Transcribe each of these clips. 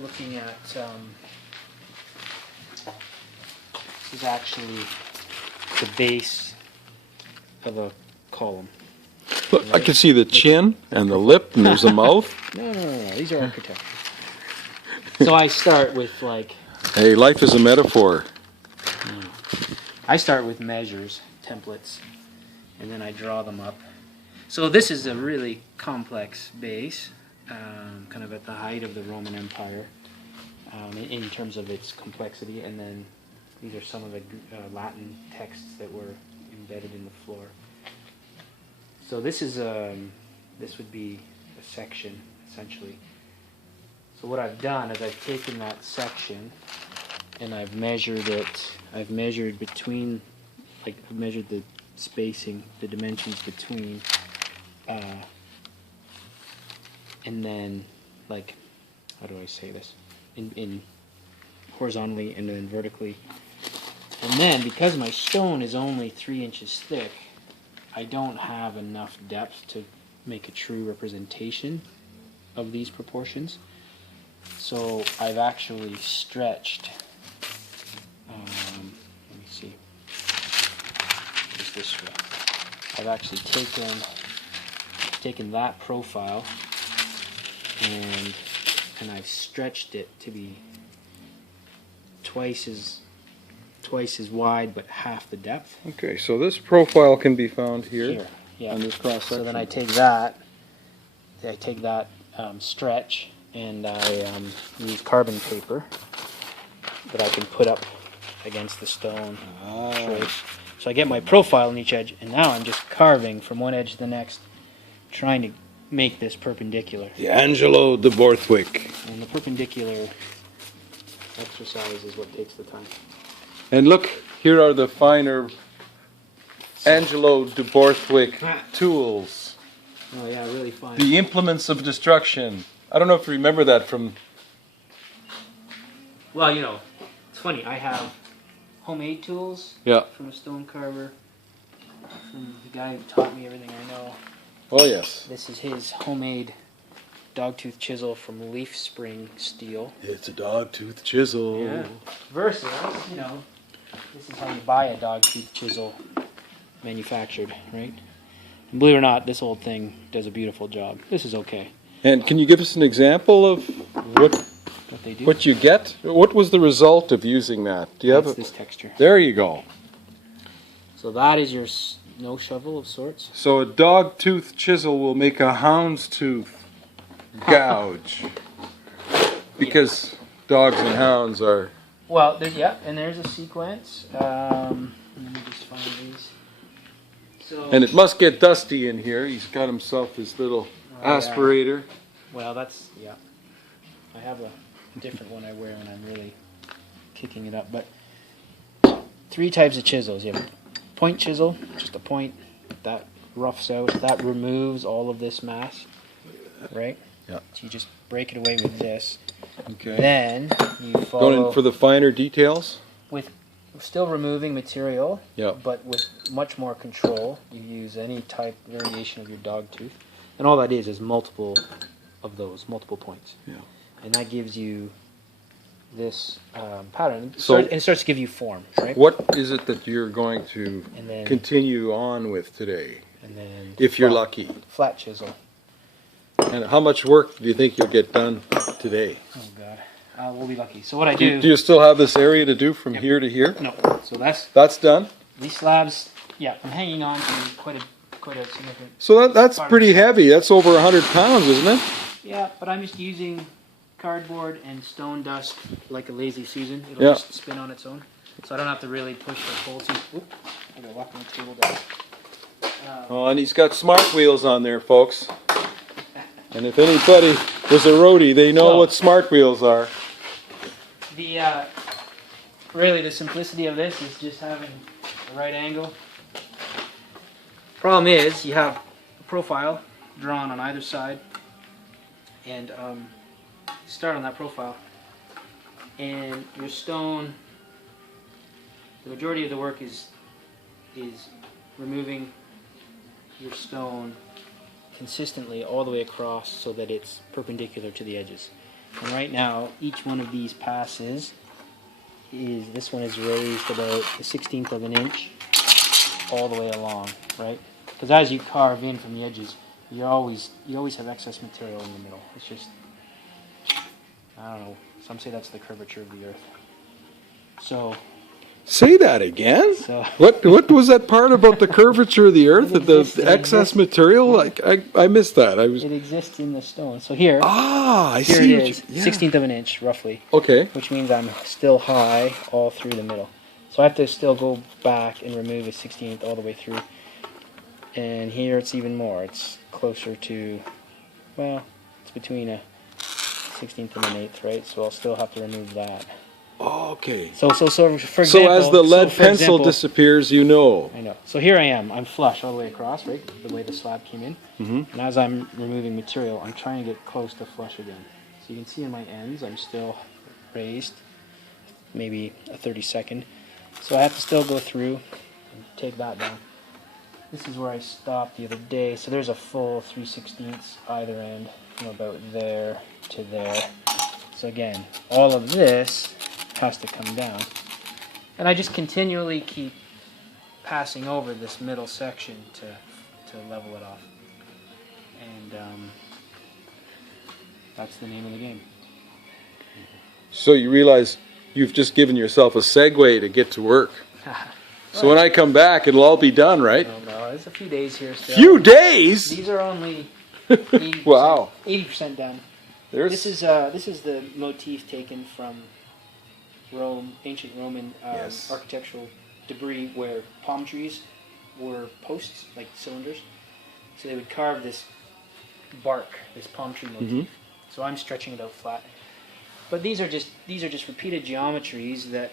looking at this is actually the base of a column. Look, I can see the chin and the lip, and there's a mouth. No. These are architecture. So I start with like. Hey, life is a metaphor. I start with measures, templates, and then I draw them up. So this is a really complex base, kind of at the height of the Roman Empire in terms of its complexity, and then these are some of the Latin texts that were embedded in the floor. So this is this would be a section essentially. So what I've done is I've taken that section and I've measured it. I've measured between, like I've measured the spacing, the dimensions between, and then like, how do I say this? In horizontally and then vertically. And then because my stone is only 3 inches thick, I don't have enough depth to make a true representation of these proportions. So I've actually stretched, let me see, just this way. I've actually taken that profile and I've stretched it to be twice as wide but half the depth. Okay, so this profile can be found here Yeah. on this cross section. So then I take that stretch and I use carbon paper that I can put up against the stone trace. So I get my profile on each edge, and now I'm just carving from one edge to the next, trying to make this perpendicular. The Angelo de Borthwick. And the perpendicular exercise is what takes the time. And look, here are the finer Angelo de Borthwick tools. Oh yeah, really fine. The implements of destruction. I don't know if you remember that from... Well, you know, it's funny. I have homemade tools from a stone carver, from the guy who taught me everything I know. Oh, yes. This is his homemade dogtooth chisel from leaf spring steel. It's a dogtooth chisel. Yeah. Versus, you know, this is how you buy a dogtooth chisel manufactured, right? And believe it or not, this old thing does a beautiful job. This is okay. And can you give us an example of what they do? What you get? What was the result of using that? Do you have this texture? There you go. So that is your snow shovel of sorts. So a dog tooth chisel will make a hound's tooth gouge because dogs and hounds are. Well, and there's a sequence. Let me just find these. So, and it must get dusty in here. He's got himself his little aspirator. Yeah. Well, that's I have a different one I wear when I'm really kicking it up. But 3 types of chisels. You have a point chisel, just a point that roughs out, that removes all of this mass, right? Yeah. So you just break it away with this. Okay. Then you follow going in for the finer details. with still removing material, Yeah. but with much more control. You use any type variation of your dog tooth, and all that is multiple of those, multiple points. Yeah. And that gives you this pattern. So and it starts to give you form, right? What is it that you're going to And then, continue on with today, and then if you're lucky? Flat chisel. And how much work do you think you'll get done today? Oh God, we'll be lucky. So what I do? Do you still have this area to do from here to here? No. So that's done. These slabs. Yeah, I'm hanging on to quite a significant. So that's pretty heavy. That's over 100 pounds, isn't it? Yeah, but I'm just using cardboard and stone dust like a lazy Susan. It'll just spin on its own. So I don't have to really push or pull too. Oop, I got walk on the table down. Oh, and he's got smart wheels on there, folks. And if anybody was a roadie, they know what smart wheels are. The really the simplicity of this is just having a right angle. Problem is, you have a profile drawn on either side, and start on that profile, and your stone. The majority of the work is removing your stone consistently all the way across so that it's perpendicular to the edges. And right now, each one of these passes this one is raised about the 1/16 of an inch all the way along, right? Because as you carve in from the edges, you always have excess material in the middle. It's just, I don't know. Some say that's the curvature of the earth. So. Say that again. So What was that part about the curvature of the earth? The excess material? Like I missed that. It exists in the stone. So here. I here see. it is, 1/16 of an inch roughly. Okay. Which means I'm still high all through the middle. So I have to still go back and remove a 1/16 all the way through. And here it's even more. It's closer to, well, it's between a 1/16 and an eighth, right? So I'll still have to remove that. Okay. So for example, so as the lead pencil disappears, you know. I know. So here I am. I'm flush all the way across, right? The way the slab came in. And as I'm removing material, I'm trying to get close to flush again. So you can see in my ends, I'm still raised, maybe a 32nd. So I have to still go through and take that down. This is where I stopped the other day. So there's a full 3/16 either end, from about there to there. So again, all of this has to come down. And I just continually keep passing over this middle section to level it off. And that's the name of the game. So you realize you've just given yourself a segue to get to work. So when I come back, it'll all be done, right? No, there's a few days here still. Few days? These are only 80%, wow. 80% done. This is the motif taken from Rome, ancient Roman architectural debris, where palm trees were posts, like cylinders. So they would carve this bark, this palm tree motif. So I'm stretching it out flat. But these are just repeated geometries that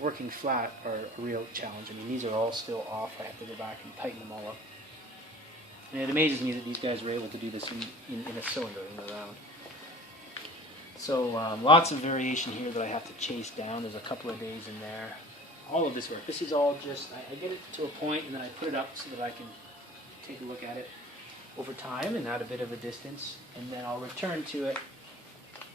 working flat are a real challenge. I mean, these are all still off. I have to go back and tighten them all up. And it amazes me that these guys were able to do this in a cylinder, in the round. So lots of variation here that I have to chase down. There's a couple of days in there. All of this work. This is all just, I get it to a point and then I put it up so that I can take a look at it over time and add a bit of a distance. And then I'll return to it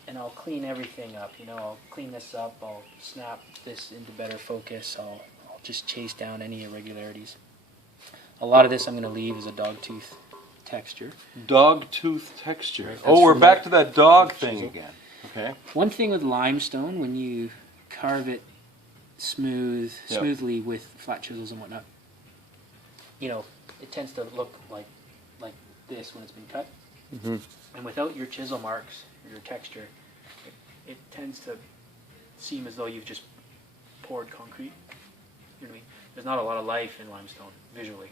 and I'll clean everything up. You know, I'll clean this up. I'll snap this into better focus. I'll just chase down any irregularities. A lot of this I'm going to leave as a dogtooth texture. Dogtooth texture. Right, Oh, we're back to that dog thing again. Okay. One thing with limestone, when you carve it smoothly with flat chisels and whatnot, you know, it tends to look like this when it's been cut. And without your chisel marks, or your texture, it tends to seem as though you've just poured concrete. You know what I mean? There's not a lot of life in limestone, visually.